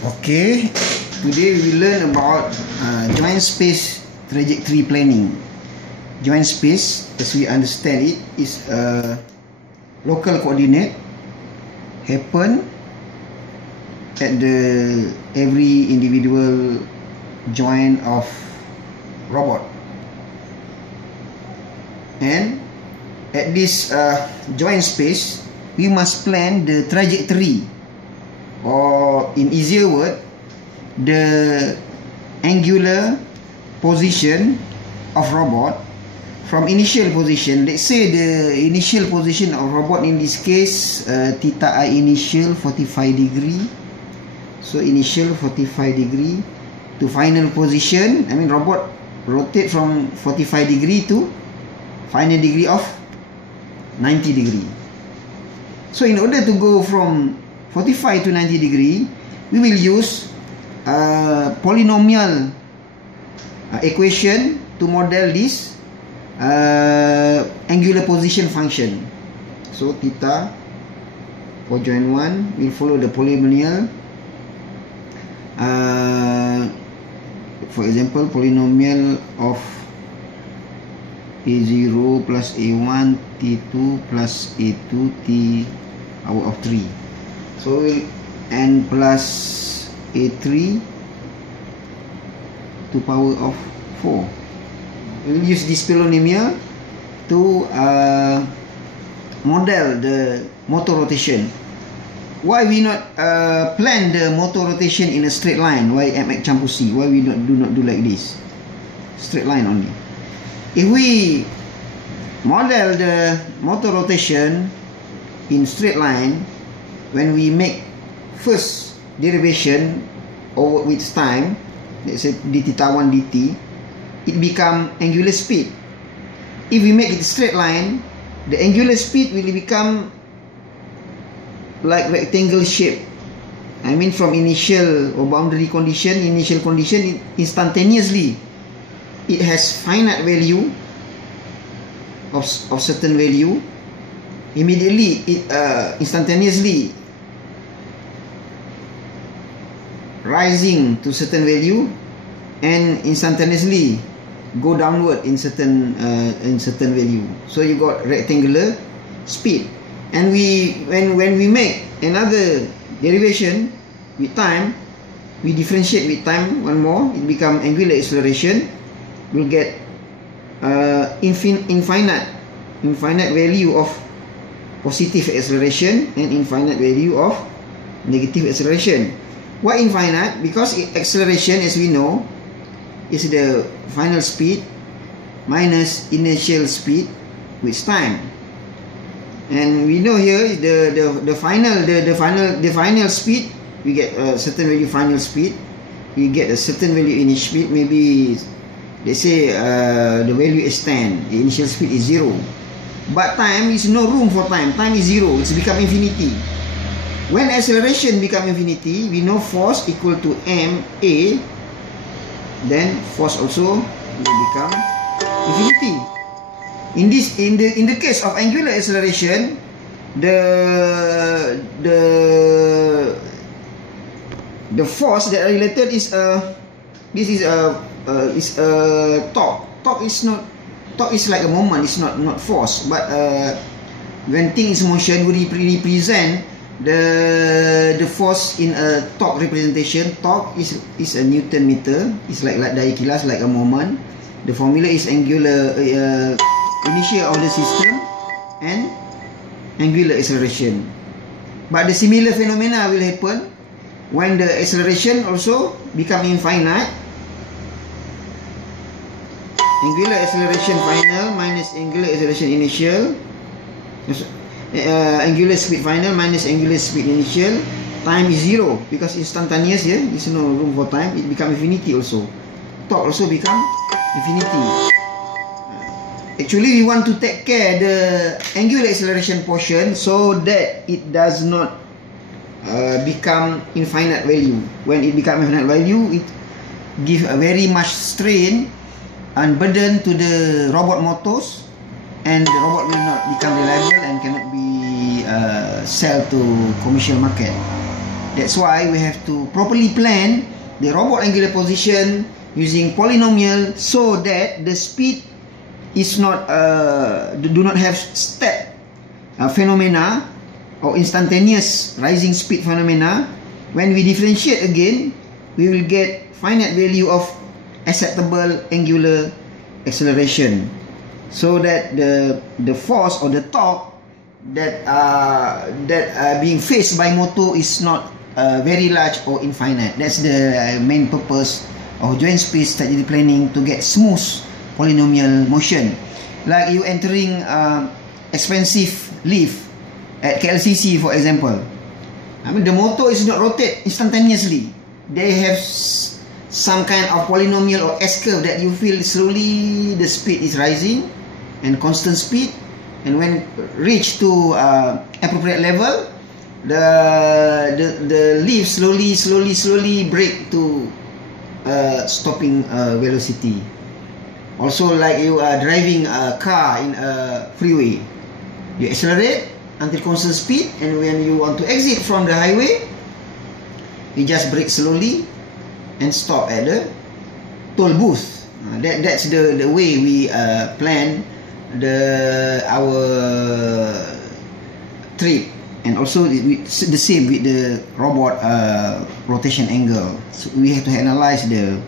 Okay, today we will learn about joint space trajectory planning. Joint space, as we understand it, is a local coordinate happen at the every individual joint of robot, and at this joint space we must plan the trajectory, or in easier word, the angular position of robot from initial position. Let's say the initial position of robot, in this case theta I initial 45 degree, so initial 45 degree to final position. I mean robot rotate from 45 degree to final degree of 90 degree. So in order to go from 45 to 90 degree, we will use polynomial equation to model this angular position function. So theta for joint 1 will follow the polynomial. For example, polynomial of A0 plus A1 T2 plus A2 T power of 3. So n plus A3 to power of 4. We'll use this polynomial to model the motor rotation. Why we not plan the motor rotation in a straight line? Why MX campur C? Why we do not do like this? Straight line only. If we model the motor rotation in straight line, when we make first derivation over with time, let's say d theta 1 dt, it become angular speed. If we make it straight line, the angular speed will become like rectangle shape. I mean from initial or boundary condition, initial condition, instantaneously it has finite value of certain value. Immediately it instantaneously rising to certain value, and instantaneously go downward in certain value. So you got rectangular speed. And when we make another derivation with time, we differentiate with time one more, it become angular acceleration. We'll get infinite value of positive acceleration and infinite value of negative acceleration. Why infinite? Because acceleration, as we know, is the final speed minus initial speed with time. And we know here the final speed, we get a certain value final speed, we get a certain value initial speed. Maybe let's say the value is 10, the initial speed is 0, but time is no room for time. Time is 0, it's become infinity. When acceleration become infinity, we know force equal to ma, then force also will become infinity. In the case of angular acceleration, the force that are related is torque. Torque is like a moment. It's not force. But when thing is motion, we represent the force in a torque representation. Torque is a Newton meter. It's like diakilas, like a moment. The formula is angular inertia of the system and angular acceleration. But the similar phenomena will happen when the acceleration also become infinite. Angular acceleration final minus angular acceleration initial, angular speed final minus angular speed initial. Time is 0 because instantaneous here, there's no room for time. It become infinity also. Torque also become infinity. Actually, we want to take care the angular acceleration portion so that it does not become infinite value. When it become infinite value, it give a very much strain and burden to the robot motors, and the robot will not become reliable and cannot be sell to commercial market. That's why we have to properly plan the robot angular position using polynomial so that the speed is not do not have step phenomena or instantaneous rising speed phenomena. When we differentiate again, we will get finite value of acceptable angular acceleration, so that the force or the torque that being faced by motor is not very large or infinite. That's the main purpose of joint space strategy planning, to get smooth polynomial motion. Like you entering expensive lift at KLCC, for example. I mean, the motor is not rotate instantaneously. They have some kind of polynomial or S-curve that you feel slowly the speed is rising and constant speed, and when reach to appropriate level, the lift slowly brake to stopping velocity. Also, like you are driving a car in a freeway, you accelerate until constant speed, and when you want to exit from the highway, you just brake slowly and stop at the toll booth. That's the way we plan our trip. And also the same with the robot rotation angle. So we have to analyze the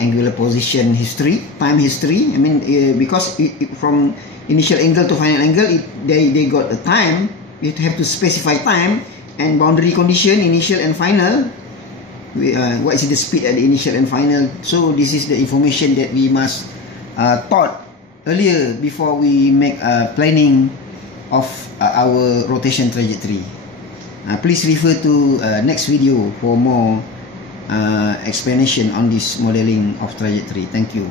angular position history, time history. I mean, because from initial angle to final angle, they got a time. You have to specify time and boundary condition, initial and final. What is the speed at the initial and final? So this is the information that we must thought earlier before we make planning of our rotation trajectory. Please refer to next video for more explanation on this modeling of trajectory. Thank you.